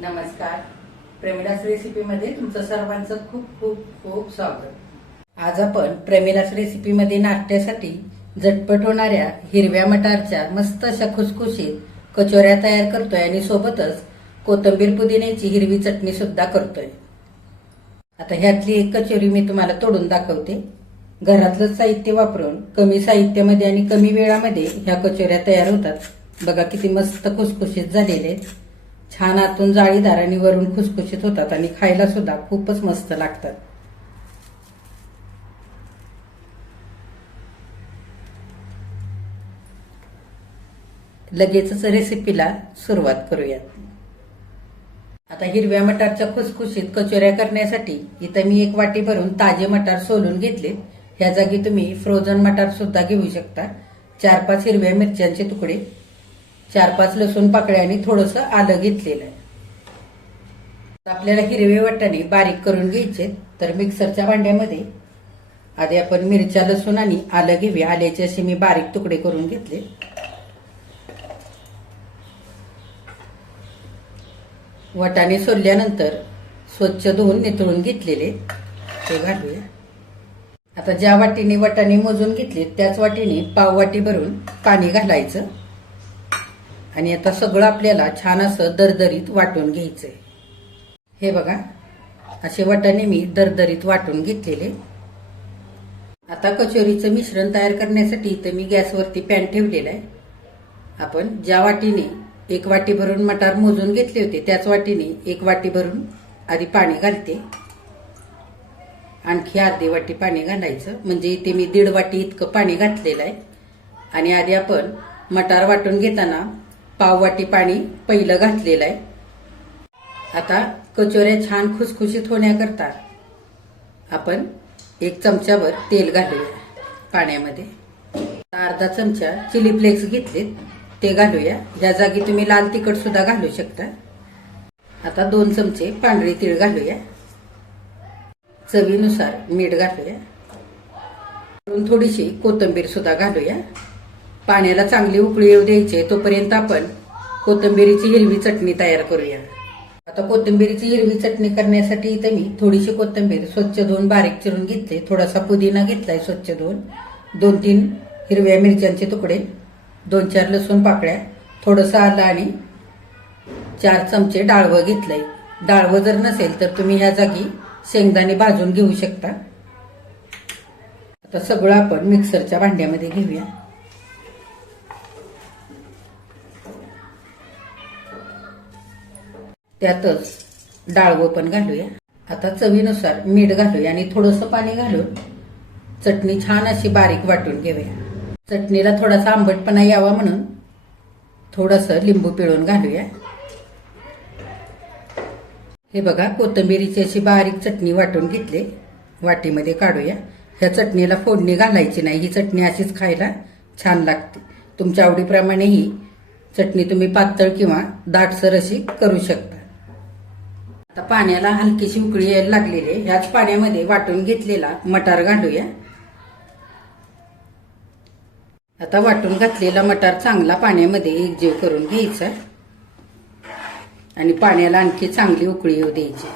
नमस्कार. प्रेमिलास रेसिपीमध्ये तुमचं सर्वांचं खूप खूप खूप स्वागत. आज आपण प्रेमिलास रेसिपीमध्ये नाश्त्यासाठी झटपट होणाऱ्या हिरव्या मटारच्या मस्त अशा खुसखुशीत कचोऱ्या तयार करतोय आणि सोबतच कोथिंबीर पुदिन्याची हिरवी चटणी सुद्धा करतोय. आता ह्यातली एक कचोरी मी तुम्हाला तोडून दाखवते. घरातलं साहित्य वापरून कमी साहित्यामध्ये आणि कमी वेळामध्ये ह्या कचोऱ्या तयार होतात. बघा किती मस्त खुसखुशीत झालेले आहेत. छान आतून जाळीदार आणि वरून खुसखुशीत होतात आणि खायला सुद्धा खूपच मस्त लागतात. लगेचच रेसिपीला सुरुवात करूयात. आता हिरव्या मटारच्या खुसखुशीत कचोऱ्या करण्यासाठी इथं मी एक वाटी भरून ताजे मटार सोलून घेतले. ह्या जागी तुम्ही फ्रोझन मटार सुद्धा घेऊ शकता. चार पाच हिरव्या मिरच्यांचे तुकडे. चार पाच लसूण पाकळ्या आणि थोडंसं आलं घेतलेलं आहे. आपल्याला हिरवे वाटाणे बारीक करून घ्यायचे तर मिक्सरच्या भांड्यामध्ये आधी आपण मिरच्या लसूण आणि आलं घेऊया. आल्याचे असे मी बारीक तुकडे करून घेतले. वटाणे सोलल्यानंतर स्वच्छ धुवून नितळून घेतलेले ते घालूया. आता ज्या वाटीने वटाणे मोजून घेतले त्याच वाटीने पाव वाटी भरून पाणी घालायचं. आणि आता सगळं आपल्याला छान असं दरदरीत वाटून घ्यायचंय. हे बघा असे वाटाणे मी दरदरीत वाटून घेतलेले. आता कचोरीचं मिश्रण तयार करण्यासाठी इथं मी गॅसवरती पॅन ठेवलेला आहे. आपण ज्या वाटीने एक वाटी भरून मटार मोजून घेतले होते त्याच वाटीने एक वाटी भरून आधी पाणी घालते. आणखी अर्धी वाटी पाणी घालायचं. म्हणजे इथे मी दीड वाटी इतकं पाणी घातलेलं आहे. आणि आधी आपण मटार वाटून घेताना पाववाटी पाणी पहिलं घातलेलं आहे. आता कचोऱ्या छान खुसखुशीत होण्याकरता आपण एक चमचाभर तेल घालूया पाण्यामध्ये. अर्धा चमचा चिली फ्लेक्स घेतलेत ते घालूया. ज्या जागी तुम्ही लाल तिखट सुद्धा घालू शकता. आता दोन चमचे पांढरी तीळ घालूया. चवीनुसार मीठ घालूया. थोडीशी कोथंबीर सुद्धा घालूया. पाण्याला चांगली उकळी येऊ द्यायची तोपर्यंत आपण कोथिंबीरीची हिरवी चटणी तयार करूया. आता कोथिंबीरीची हिरवी चटणी करण्यासाठी इथे मी थोडीशी कोथिंबीर स्वच्छ धुवून बारीक चिरून घेतले. थोडासा पुदिना घेतलाय स्वच्छ धुवून. दोन तीन हिरव्या मिरच्यांचे तुकडे दोन चार लसूण पाकळ्या थोडंसं आलं आणि चार चमचे डाळवं घेतलंय. डाळवं जर नसेल तर तुम्ही ह्या जागी शेंगदाणे भाजून घेऊ शकता. आता सगळं आपण मिक्सरच्या भांड्यामध्ये घेऊया. त्यातच डाळवं पण घालूया. आता चवीनुसार मीठ घालूया आणि थोडंसं पाणी घालून चटणी छान अशी बारीक वाटून घेऊया. चटणीला थोडासा आंबटपणा यावा म्हणून थोडंसं लिंबू पिळून घालूया. हे बघा कोथिंबिरीची अशी बारीक चटणी वाटून घेतली. वाटीमध्ये काढूया. ह्या चटणीला फोडणी घालायची नाही. ही चटणी अशीच खायला छान लागते. तुमच्या आवडीप्रमाणे ही चटणी तुम्ही पातळ किंवा दाटसर अशी करू शकता. आता पाण्याला हलकीशी उकळी यायला लागलेली आहे. ह्याच पाण्यामध्ये वाटून घेतलेला मटार घालूया आता वाटून घातलेला मटार चांगला पाण्यामध्ये एकजीव करून घ्यायचा. आणि पाण्याला आणखी चांगली उकळी येऊ द्यायची.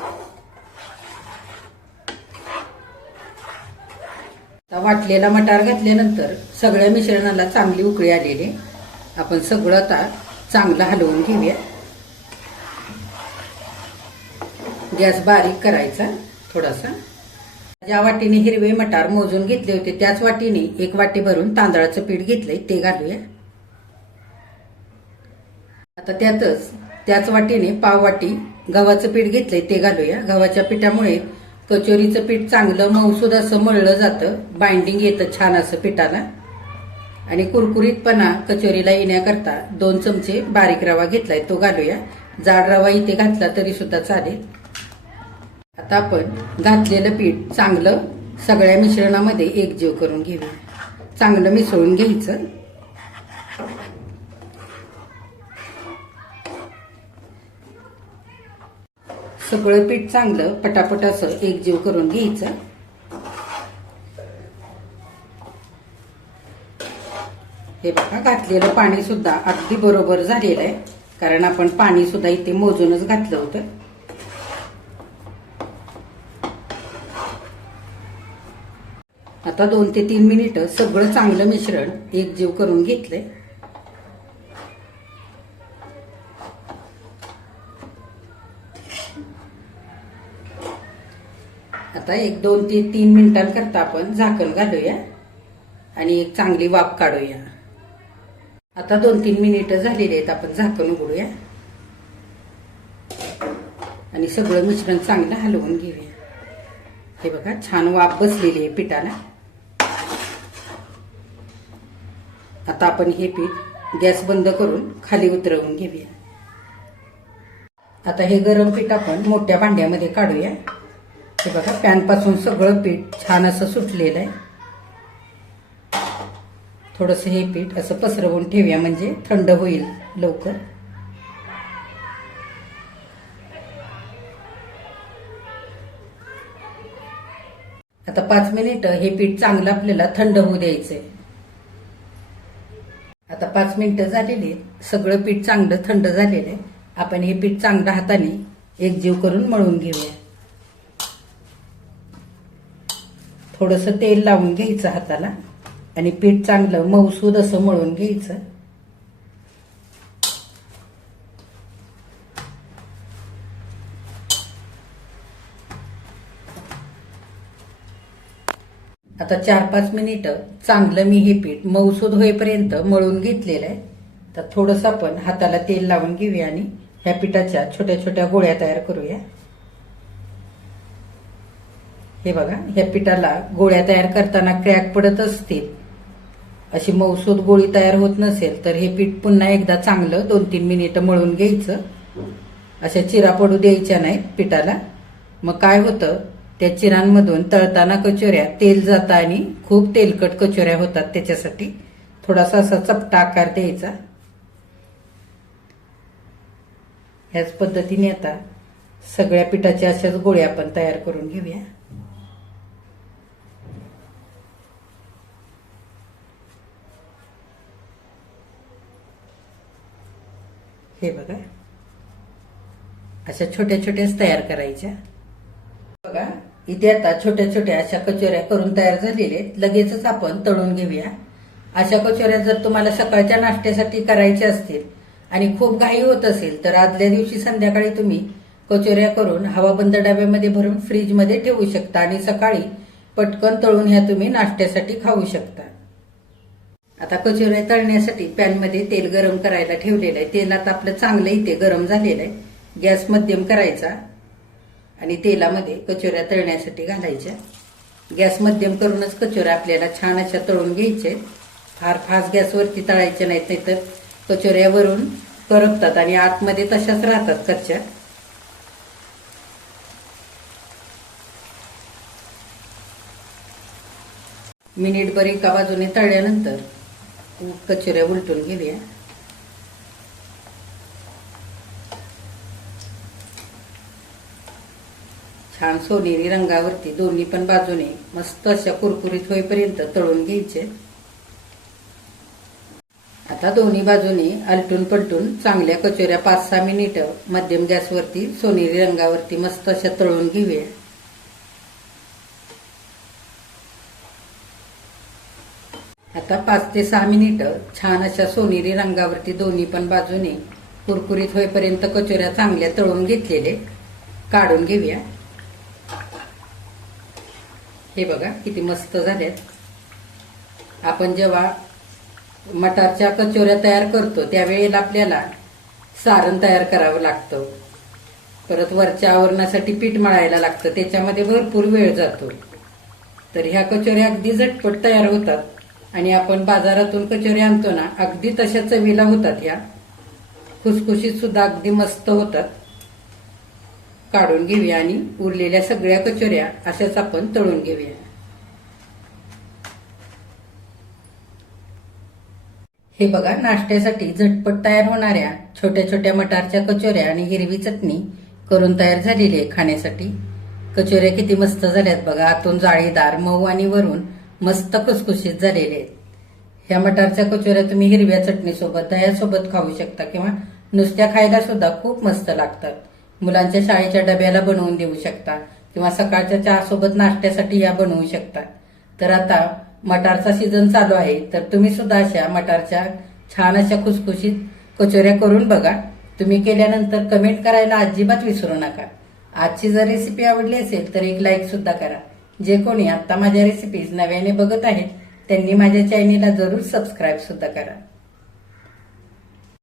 आता वाटलेला मटार घातल्यानंतर सगळ्या मिश्रणाला चांगली उकळी आलेली आपण सगळं आता चांगलं हलवून घेऊया. गॅस बारीक करायचा थोडासा. ज्या वाटीने हिरवे मटार मोजून घेतले होते त्याच वाटीने एक वाटी भरून तांदळाचं पीठ घेतलंय ते घालूया. आता त्यातच त्याच वाटीने पाव वाटी गव्हाचं पीठ घेतलंय ते घालूया. गव्हाच्या पिठामुळे कचोरीचं पीठ चांगलं मौसूद असं मळलं जातं बाइंडिंग येतं छान असं पिठाला. आणि कुरकुरीतपणा कचोरीला येण्याकरता दोन चमचे बारीक रवा घेतलाय तो घालूया. जाड रवा इथे घातला तरी सुद्धा चालेल. आता आपण घातलेलं पीठ चांगलं सगळ्या मिश्रणामध्ये एकजीव करून घेऊया. चांगलं मिसळून घ्यायचं. सगळं पीठ चांगलं पटापट असं एकजीव करून घ्यायचं. हे बघा घातलेलं पाणी सुद्धा अगदी बरोबर झालेलं आहे. कारण आपण पाणी सुद्धा इथे मोजूनच घातलं होतं. आता दोन ते तीन मिनिटं सगळं चांगलं मिश्रण एकजीव करून घेतलंय. आता एक दोन ते तीन मिनिटांकरता आपण झाकण घालूया आणि एक चांगली वाफ काढूया. आता दोन तीन मिनिटं झालेली आहेत आपण झाकण उघडूया. आणि सगळं मिश्रण चांगलं हलवून घेऊया. हे बघा छान वाफ बसलेली आहे पिठाला. आता आपण हे पीठ गॅस बंद करून खाली उतरवून घेऊया. आता हे गरम पीठ आपण मोठ्या भांड्यामध्ये काढूया. हे बघा पॅनपासून सगळं पीठ छान असं सुटलेलं आहे. थोडस हे पीठ असं पसरवून ठेवूया म्हणजे थंड होईल लवकर. आता पाच मिनिटं हे पीठ चांगलं आपल्याला थंड होऊ द्यायचंय. आता पाच मिनिटं झालेली आहेत. सगळं पीठ चांगलं थंड झालेलं आहे. आपण हे पीठ चांगलं हाताने एकजीव करून मळून घेऊया. थोडस तेल लावून घ्यायचं हाताला आणि पीठ चांगलं मऊसूद असं मळून घ्यायचं. आता चार पाच मिनिटं चांगलं मी हे पीठ मऊसूद होईपर्यंत मळून घेतलेलं आहे. तर थोडस आपण हाताला तेल लावून घेऊया आणि ह्या पिठाच्या छोट्या छोट्या गोळ्या तयार करूया. हे बघा ह्या पिठाला गोळ्या तयार करताना क्रॅक पडत असतील अशी मौसूद गोळी तयार होत नसेल तर हे पीठ पुन्हा एकदा चांगलं दोन तीन मिनिटं मळून घ्यायचं. अशा चिरा पडू द्यायच्या नाहीत पिठाला. मग काय होतं? त्या चिरांमधून तळताना कचोऱ्या तेल जातं आणि खूप तेलकट कचोऱ्या होतात त्याच्यासाठी. थोडासा असा चपटा आकार द्यायचा. ह्याच पद्धतीने आता सगळ्या पिठाच्या अशाच गोळ्या आपण तयार करून घेऊया. हे बघा. अशा छोट्या छोट्याच तयार करायच्या. बघा इथे आता छोट्या छोट्या अशा कचोऱ्या करून तयार झालेल्या आहेत. लगेचच आपण तळून घेऊया. अशा कचोऱ्या जर तुम्हाला सकाळच्या नाश्त्यासाठी करायच्या असतील आणि खूप घाई होत असेल तर आदल्या दिवशी संध्याकाळी तुम्ही कचोऱ्या करून हवाबंद डब्यामध्ये भरून फ्रीजमध्ये ठेवू शकता आणि सकाळी पटकन तळून ह्या तुम्ही नाश्त्यासाठी खाऊ शकता. आता कचोऱ्या तळण्यासाठी पॅनमध्ये तेल गरम करायला ठेवलेलं आहे. तेलात आपलं चांगलं इथे गरम झालेलं आहे. गॅस मध्यम करायचा. आणि तेलामध्ये कचोऱ्या तळण्यासाठी घालायच्या. गॅस मध्यम करूनच कचोऱ्या आपल्याला छान अशा तळून घ्यायच्या फार फास्ट गॅसवरती तळायच्या नाहीत नाहीतर तर कचोऱ्यावरून करपतात आणि आतमध्ये तशाच राहतात कच्च्या. मिनिटभर एका बाजूने तळल्यानंतर कचोऱ्या उलटून घेऊया छान सोनेरी रंगावरती दोन्ही पण बाजूने मस्त अशा कुरकुरीत होईपर्यंत तळून घ्यायचे. आता दोन्ही बाजूने आलटून पलटून चांगल्या कचोऱ्या पाच सहा मिनिटं मध्यम गॅसवरती सोनेरी रंगावरती मस्त अशा तळून घेऊया. आता पाच ते सहा मिनिटं छान अशा सोनेरी रंगावरती दोन्ही पण बाजूने कुरकुरीत होईपर्यंत कचोऱ्या चांगल्या तळून घेतलेले काढून घेऊया. हे बघा किती मस्त झाल्यात आपण जेव्हा मटारच्या कचोऱ्या तयार करतो त्यावेळेला आपल्याला सारण तयार करावं लागतं. परत वरच्या आवरणासाठी पीठ मळायला लागतं त्याच्यामध्ये भरपूर वेळ जातो. तर ह्या कचोऱ्या अगदी झटपट तयार होतात आणि आपण बाजारातून कचोऱ्या आणतो ना अगदी तशा चवीला होतात ह्या. खुसखुशीत सुद्धा अगदी मस्त होतात. काढून घेऊया आणि उरलेल्या सगळ्या कचोऱ्या अशाच आपण तळून घेऊया. हे बघा नाश्त्यासाठी झटपट तयार होणाऱ्या छोट्या छोट्या मटारच्या कचोऱ्या आणि हिरवी चटणी करून तयार झालेली आहे खाण्यासाठी. कचोऱ्या किती मस्त झाल्यात बघा आतून जाळीदार मऊ आणि वरून मस्त खुसखुशीत झालेले आहेत. ह्या मटारच्या कचोऱ्या तुम्ही हिरव्या चटणीसोबत दह्यासोबत खाऊ शकता किंवा नुसत्या खायला सुद्धा खूप मस्त लागतात. मुलांच्या शाळेच्या डब्याला बनवून देऊ शकता किंवा सकाळच्या चहासोबत नाश्त्यासाठी या बनवू शकता तर आता मटारचा सीझन चालू आहे. तर तुम्ही सुद्धा अशा मटारच्या छान अशा खुसखुशीत कचोऱ्या करून बघा. तुम्ही केल्यानंतर कमेंट करायला अजिबात विसरू नका. आजची जर रेसिपी आवडली असेल तर एक लाईक सुद्धा करा. जे कोणी आता माझ्या रेसिपीज नव्याने बघत आहेत त्यांनी माझ्या चॅनेलला जरूर सबस्क्राईब सुद्धा करा.